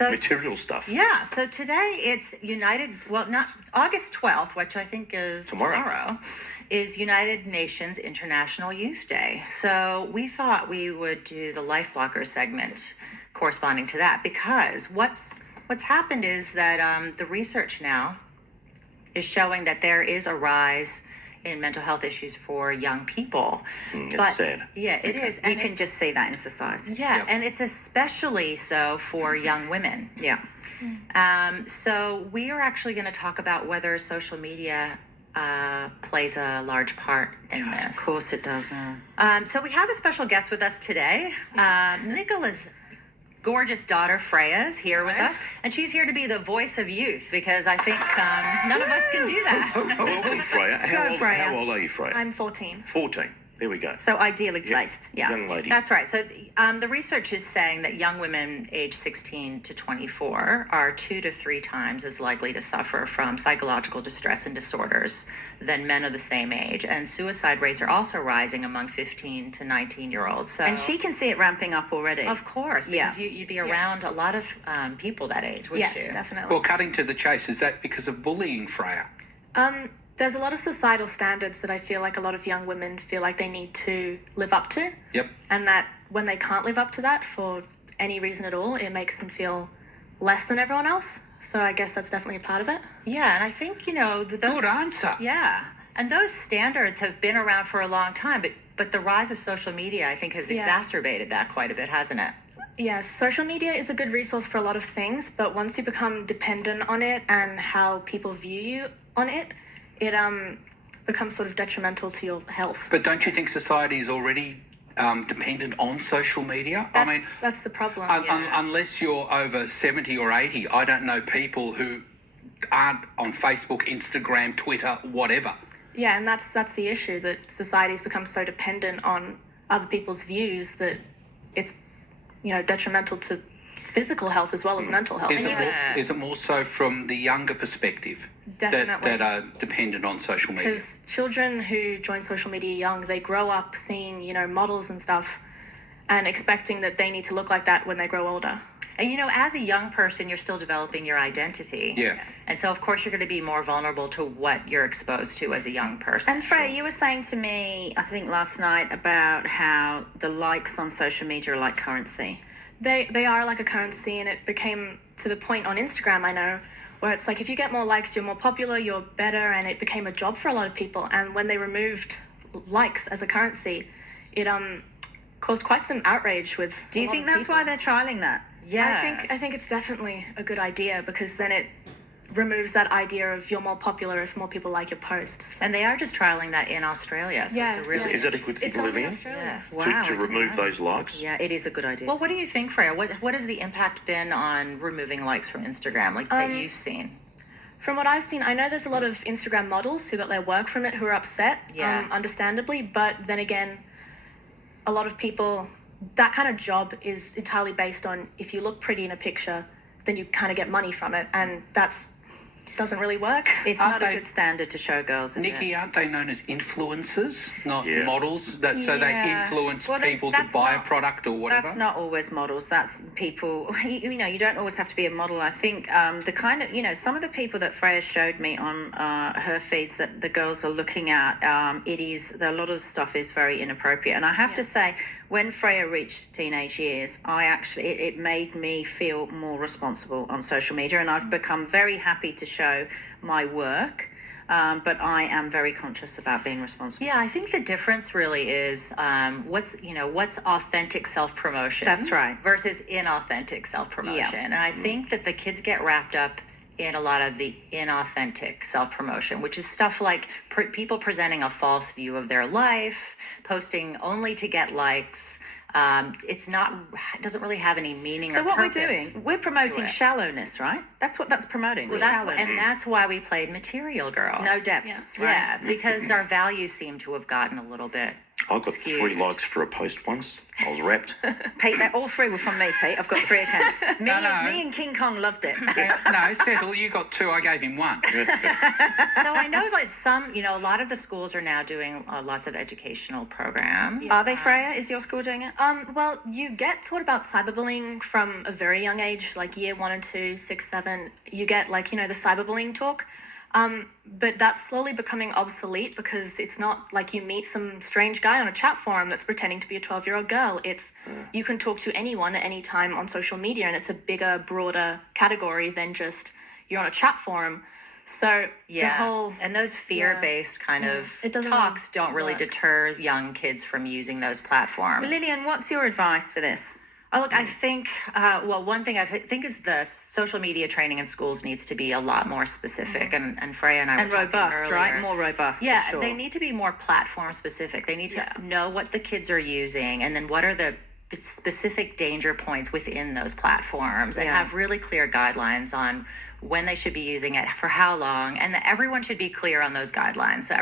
material stuff. Yeah, so today it's not August 12th, which I think is tomorrow, is United Nations International Youth Day. So we thought we would do the Life Blocker segment corresponding to that, because what's happened is that the research now is showing that there is a rise in mental health issues for young people. It's sad. Yeah, it is. And you can just see that in society. Yeah, Yep. and it's especially so for young women. Yeah. So we are actually going to talk about whether social media plays a large part in this. Of course it does. So we have a special guest with us today. Nicola's gorgeous daughter, Freya, is here with us. And she's here to be the voice of youth, because I think none of us can do that. Welcome, Freya. Freya. How old are you, Freya? I'm 14. 14. There we go. So ideally placed. Yeah. Young lady. That's right. So the research is saying that young women aged 16 to 24 are 2 to 3 times as likely to suffer from psychological distress and disorders than men of the same age. And suicide rates are also rising among 15 to 19-year-olds. So, And she can see it ramping up already. of course, because you'd be around a lot of people that age, wouldn't Yes, you? definitely. Well, cutting to the chase, is that because of bullying, Freya? There's a lot of societal standards that I feel like a lot of young women feel like they need to live up to. Yep. And that when they can't live up to that for any reason at all, it makes them feel less than everyone else. So I guess that's definitely a part of it. Yeah, and I think, those... Good answer. Yeah, and those standards have been around for a long time, but the rise of social media, I think, has exacerbated that quite a bit, hasn't it? Yes, social media is a good resource for a lot of things, but once you become dependent on it and how people view you on it, it becomes sort of detrimental to your health. But don't you think society is already dependent on social media? That's the problem. Unless you're over 70 or 80, I don't know people who aren't on Facebook, Instagram, Twitter, whatever. Yeah, and that's the issue, that society's become so dependent on other people's views that it's, detrimental to physical health as well as mental health. Is it more so from the younger perspective Definitely. that are dependent on social media? Because children who join social media young, they grow up seeing, models and stuff and expecting that they need to look like that when they grow older. And as a young person, you're still developing your identity. Yeah. And so, of course, you're going to be more vulnerable to what you're exposed to as a young person. And Freya, you were saying to me, I think last night, about how the likes on social media are like currency. They are like a currency, and it became to the point on Instagram, I know, where it's like if you get more likes, you're more popular, you're better, and it became a job for a lot of people. And when they removed likes as a currency, it caused quite some outrage with. Do you think that's why they're trialing that? Yeah. I think it's definitely a good idea, because then it removes that idea of you're more popular if more people like your post. So. And they are just trialing that in Australia. So it's a really... Is that a good thing to live in? Yes. Wow, To remove those likes? Yeah, it is a good idea. Well, what do you think, Freya? What has the impact been on removing likes from Instagram, that you've seen? From what I've seen, I know there's a lot of Instagram models who got their work from it who are upset, understandably. But then again, a lot of people, that kind of job is entirely based on if you look pretty in a picture, then you kind of get money from it. And that's doesn't really work. It's not a good standard to show girls, is Nikki, it? aren't they known as influencers, not models? So they influence Well, people to buy a product or whatever? That's not always models. That's people, you don't always have to be a model. I think the kind of, some of the people that Freya showed me on her feeds that the girls are looking at, a lot of stuff is very inappropriate. And I have to say, when Freya reached teenage years, it made me feel more responsible on social media, and I've become very happy to show my work, but I am very conscious about being responsible. Yeah, I think the difference really is what's authentic self-promotion. That's right. Versus inauthentic self-promotion. Yeah. And I think that the kids get wrapped up in a lot of the inauthentic self-promotion, which is stuff like people presenting a false view of their life, posting only to get likes. It doesn't really have any meaning or purpose. So what we're doing, we're promoting shallowness, right? That's what that's promoting. Well, that's why we played Material Girl. No depth. Yeah, because our values seem to have gotten a little bit I got skewed. 3 likes for a post once. I was wrapped. Pete, all 3 were from me, Pete. I've got 3 accounts. Me and King Kong loved it. No, settle. You got 2. I gave him 1. So I know like a lot of the schools are now doing lots of educational programs. Are they, Freya? Is your school doing it? Well, you get taught about cyberbullying from a very young age, like year 1 and 2, 6, 7. You get the cyberbullying talk. But that's slowly becoming obsolete because it's not like you meet some strange guy on a chat forum that's pretending to be a 12-year-old girl. It's you can talk to anyone at any time on social media, and it's a bigger, broader category than just you're on a chat forum. So the whole and those fear-based kind of talks don't really deter young kids from using those platforms. Lillian, what's your advice for this? Oh, look, I think, one thing I think is this: social media training in schools needs to be a lot more specific. And Freya and I were talking robust, earlier. right? More robust. Yeah, for sure. they need to be more platform specific. They need to know what the kids are using, and then what are the specific danger points within those platforms, and have really clear guidelines on when they should be using it, for how long, and that everyone should be clear on those guidelines. So